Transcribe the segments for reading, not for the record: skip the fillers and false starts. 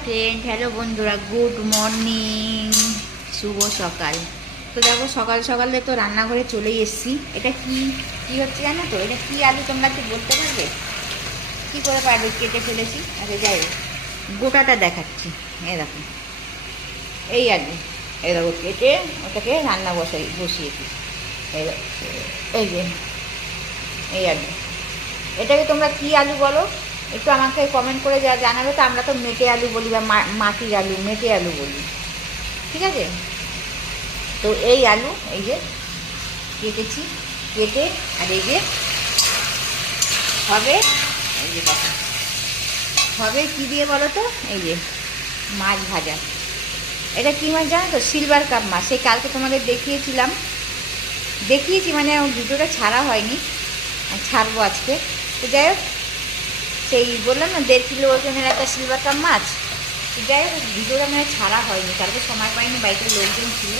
Friend, hello বন্ধুরা, good morning, শুভ সকাল। তো দেখো সকাল সকালে তো রান্নাঘরে চলেই এসেছি। এটা কি কি হচ্ছে জানো তো? এটা কি আলু তোমরা কি বলতে পারবে? কি করে পারবে? কেটে ফেলেছি। আচ্ছা যাই হোক, গোটাটা দেখাচ্ছি। এই দেখো, এই আলু, এই দেখো কেটে ওটাকে রান্না বসিয়েছি। এই দেখো, এই যে এই আলু, এটাকে তোমরা কি আলু বলো একটু আমাকে কমেন্ট করে জানাবে। তো আমরা তো মেটে আলু বলি বা মাটির আলু, মেটে আলু বলি, ঠিক আছে? তো এই আলু এই যে কেটেছি, কেটে আর এই যে হবে, এই যে দেখো হবে কী দিয়ে বলো তো? এই যে মাছ ভাজা। এটা কী মাছ জানো তো? সিলভার কাপ মাছ। সেই কালকে তোমাদের দেখিয়েছি মানে ভিডিওটা ছাড়া হয়নি, ছাড়বো আজকে। তো যাই হোক, সেই বললাম না 1.5 কিলো ওজনের একটা সিলভার কাপ মাছ। যাই হোক, ভিডিওটা মানে ছাড়া হয়নি, কালকে সময় পাইনি, বাড়িতে লোকজন ছিল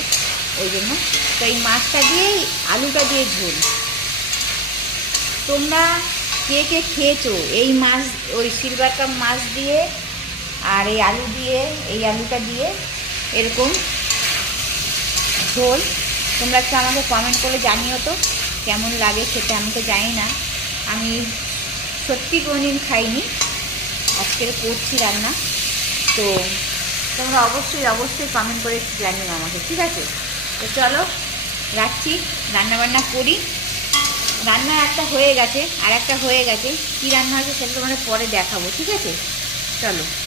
ওই জন্য। তো এই মাছটা দিয়েই আলুটা দিয়ে ঝোল। তোমরা কে কে খেয়েছো এই মাছ, ওই সিলভার কাপ মাছ দিয়ে আর এই আলু দিয়ে, এই আলুটা দিয়ে এরকম ঝোল? তোমরা একটু আমাকে কমেন্ট করে জানিও তো কেমন লাগে খেতে। আমি তো জানি না, আমি সত্যি কোনোদিন খাইনি, আজকের করছি রান্না। তো তোমরা অবশ্যই কমেন্ট করে জানিও আমাকে, ঠিক আছে? তো চলো রাখছি, রান্নাবান্না করি। রান্না একটা হয়ে গেছে, আর একটা হয়ে গেছে। কী রান্না হয়েছে সেটা তোমাদের পরে দেখাবো, ঠিক আছে? চলো।